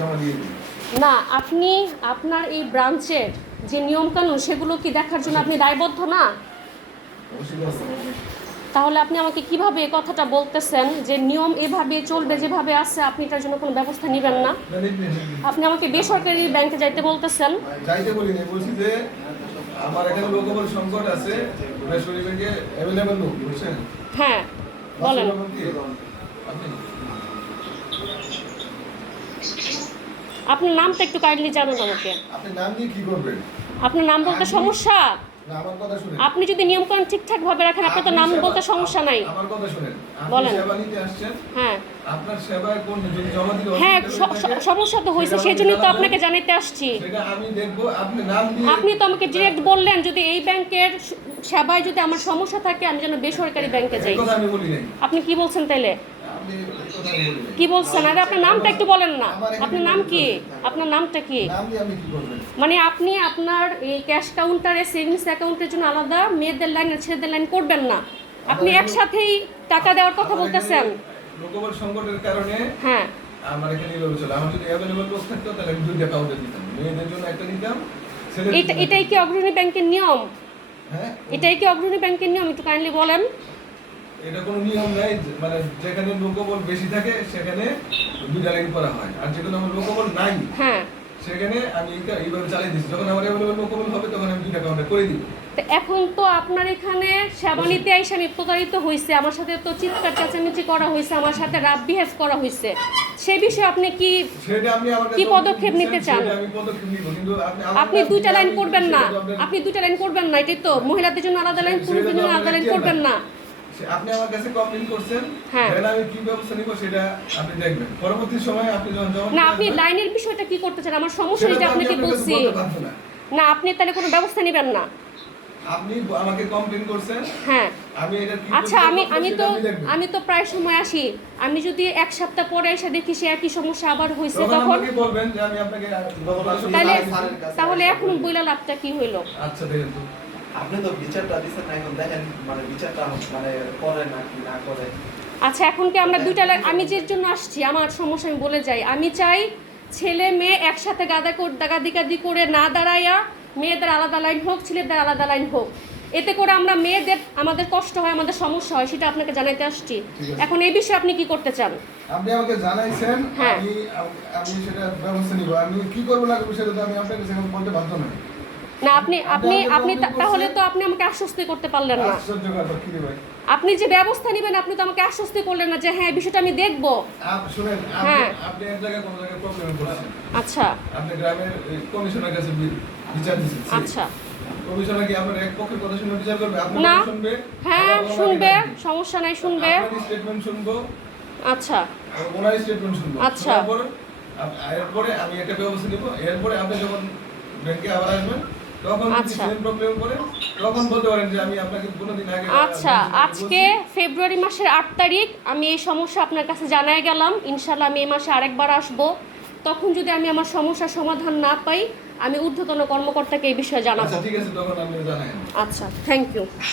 জমা দিয়ে দিই। না, আপনি আপনার এই ব্রাঞ্চের যে নিয়মকানুন সেগুলো কি দেখার জন্য আপনি দায়বদ্ধ না? অবশ্যই আছে। তাহলে আপনি আমাকে কিভাবে এই কথাটা বলতেছেন যে নিয়ম এভাবে চলবে যেভাবে আছে, আপনি এটার জন্য কোনো ব্যবস্থা নেবেন না? আপনি আমাকে বেসরকারি ব্যাংকে যাইতে বলতেছেন। যাইতে বলি না, বলছি যে আমার এখানে লোকবল সংকট আছে, বেসরকারি ব্যাংকে অ্যাভেলেবল লোক, বুঝছেন? হ্যাঁ, বলেন। আপনার নামটা একটু কাইন্ডলি জানুন আমাকে। আপনি নাম দিয়ে কি করবেন? আপনার নাম বলতে সমস্যা? না, আমার কথা শুনেন। আপনি যদি নিয়মকানুন ঠিকঠাক ভাবে রাখেন, আপনার তো নাম বলতে সমস্যা নাই। আমার কথা শুনেন। বলেন। আপনি সেবা নিতে আসছেন। হ্যাঁ। আপনার সেবায় কোন যদি জমা দিলে হ্যাঁ, অসুবিধা থাকে, সমস্যা তো হয়েছে, সেটা সেজন্যই তো আমাকে আপনাকে জানাতে আসছি। সেটা আমি দেখবো, আপনি নাম দিয়ে। আপনি তো আমাকে ডিরেক্ট বললেন যদি এই ব্যাংকের সেবায় যদি আমার সমস্যা থাকে আমি যেন বেসরকারি ব্যাংকে যাই। এই কথা আমি বলি নাই। আপনি কি বলছেন তাইলে? আপনি এই কথা আমি বলি নাই। কি বলছেন? আরে আপনার নামটা একটু বলেন না। আপনার নাম কি? আপনার নামটা কি? নাম দিয়ে আমি কি করবেন? মানে আপনি আপনার এই ক্যাশ কাউন্টারে সেভিংস অ্যাকাউন্টের জন্য আলাদা মেয়েদের লাইন আর ছেলেদের লাইন করবেন না। আপনি একসাথেই টাকা দেওয়ার কথা বলতেছেন। লোকবল সংকটের কারণে হ্যাঁ, আমার এখানে এভাবে চলে। আমার যদি অ্যাভেলেবল লোক থাকতো তাহলে আমি দুইটা অ্যাকাউন্টে দিতাম, মেয়েদের জন্য একটা দিতাম, এটাই কি অগ্রণী ব্যাংকের নিয়ম? হ্যাঁ, এটাই কি অগ্রণী ব্যাংকের নিয়ম? একটু কাইন্ডলি বলেন। এটা কোনো নিয়ম নাই, মানে যেখানে লোকবল বেশি থাকে সেখানে দুইটা লাইন করা হয়, আর যেখানে আমার লোকবল নাই হ্যাঁ, সেখানে আমি এইভাবে চালিয়ে দিচ্ছি। যখন আমার অ্যাভেলেবল লোকবল হবে তখন আমি দুইটা অ্যাকাউন্টে করে দিব। তো এখন তো আপনার এখানে সেবা নিতে আইসা আমি প্রতারিত হয়েছে, আমার সাথে তো চিৎকার চেঁচামেচি করা হয়েছে, আমার সাথে রাফ বিহেভ করা হয়েছে। সেই বিষয়ে আপনি কি সেটা আপনি আমার কি কাছে পদক্ষেপ নিতে চান? সেটা আমি পদক্ষেপ নিব, কিন্তু আপনি দুইটা লাইন করবেন না। আপনি দুইটা লাইন করবেন না, এটাই তো। মহিলাদের জন্য আলাদা লাইন, পুরুষদের জন্য আলাদা লাইন করবেন না। আপনি আমার কাছে কমপ্লেইন করছেন, হ্যাঁ। তাহলে আমি কি ব্যবস্থা নিব সেটা আপনি দেখবেন পরবর্তী সময়ে। আপনি যখন জমা না, দিতে আপনি আসবেন, লাইনের বিষয়টা কি করতে চান? আমার সমস্যা সেটা যেটা তো আমি আপনাকে আপনার কাছে বলছি। বলতে পারবো না। না, আপনি তাহলে কোনো ব্যবস্থা নেবেন না। আপনি আমাকে কমপ্লেইন করছেন, হ্যাঁ, আমি এটা কি আচ্ছা, করতে আমি পারবো আমি সেটা তো আপনি দেখবেন। আমি তো প্রায় সময় আসি। আমি যদি এক সপ্তাহ পরে এসে দেখি সে একই সমস্যা আবার হয়েছে, তখন তখন আমাকে বলবেন যে আমি আপনাকে তাহলে এখন বইলা লাভটা কি হইলো? আচ্ছা দেখেন তো, আপনি তো বিচারটা দিচ্ছেন না, এখন দেখেন মানে বিচারটা মানে করে না কি না করে। আচ্ছা, এখন কি আমরা দুইটা আমি যে জন্য আসছি, আমার সমস্যা আমি বলে যাই। আমি চাই ছেলে মেয়ে একসাথে গাদাগাদি করে না দাঁড়াইয়া মেয়েদের আলাদা লাইন হোক, ছেলেদের আলাদা লাইন হোক। এতে করে আমরা মেয়েদের আমাদের কষ্ট হয়, আমাদের সমস্যা হয়, সেটা আপনাকে জানাইতে আসছি। এখন এই বিষয়ে আপনি কি করতে চান? আপনি আমাকে জানাইছেন, হ্যাঁ। আমি সেটা ব্যবস্থা নিব। আমি কি করবো না করবো সেটা তো আমি আপনার কাছে এখন বলতে বাধ্য নই। না, আপনি তাহলে তো আপনি আমাকে আশ্বস্ত করতে পারলেন না। আশ্চর্য কথা কি রে ভাই। আপনি যে ব্যবস্থা নেবেন আপনি তো আমাকে আশ্বস্ত করলেন না যে হ্যাঁ এই বিষয়টা আমি দেখব। শুনেন, হ্যাঁ। আপনি এক জায়গায় কোন জায়গায় প্রবলেম করছেন। আচ্ছা, আপনি গ্রামের কমিশনার কাছে বিচার দিচ্ছেন। আচ্ছা। কমিশনার কি আপনার এক পক্ষের কথা শুনে বিচার করবে? আপনার না। কথা শুনবে? হ্যাঁ, শুনবে, সমস্যা নাই, শুনবে। আপনার স্টেটমেন্ট শুনবো, আচ্ছা, আর ওনার স্টেটমেন্ট শুনবো। আচ্ছা। এরপরে আমি একটা ব্যবস্থা নিব। এরপরে আপনি যখন ব্যাংকে আবার আসবেন তখন যদি আচ্ছা। সেম প্রবলেম করে তখন বলতে পারেন যে আমি আপনাকে কোনোদিন আগে আচ্ছা। আজকে ফেব্রুয়ারি মাসের 8 তারিখ আমি এই সমস্যা আপনার কাছে জানাই গেলাম। ইনশাল্লাহ আমি এই মাসে আরেকবার আসবো। তখন যদি আমি আমার সমস্যার সমাধান না পাই আমি ঊর্ধ্বতন কর্মকর্তাকে এই বিষয়ে জানাবো। আচ্ছা ঠিক আছে, তখন আপনি জানাবেন। আচ্ছা, থ্যাংক ইউ।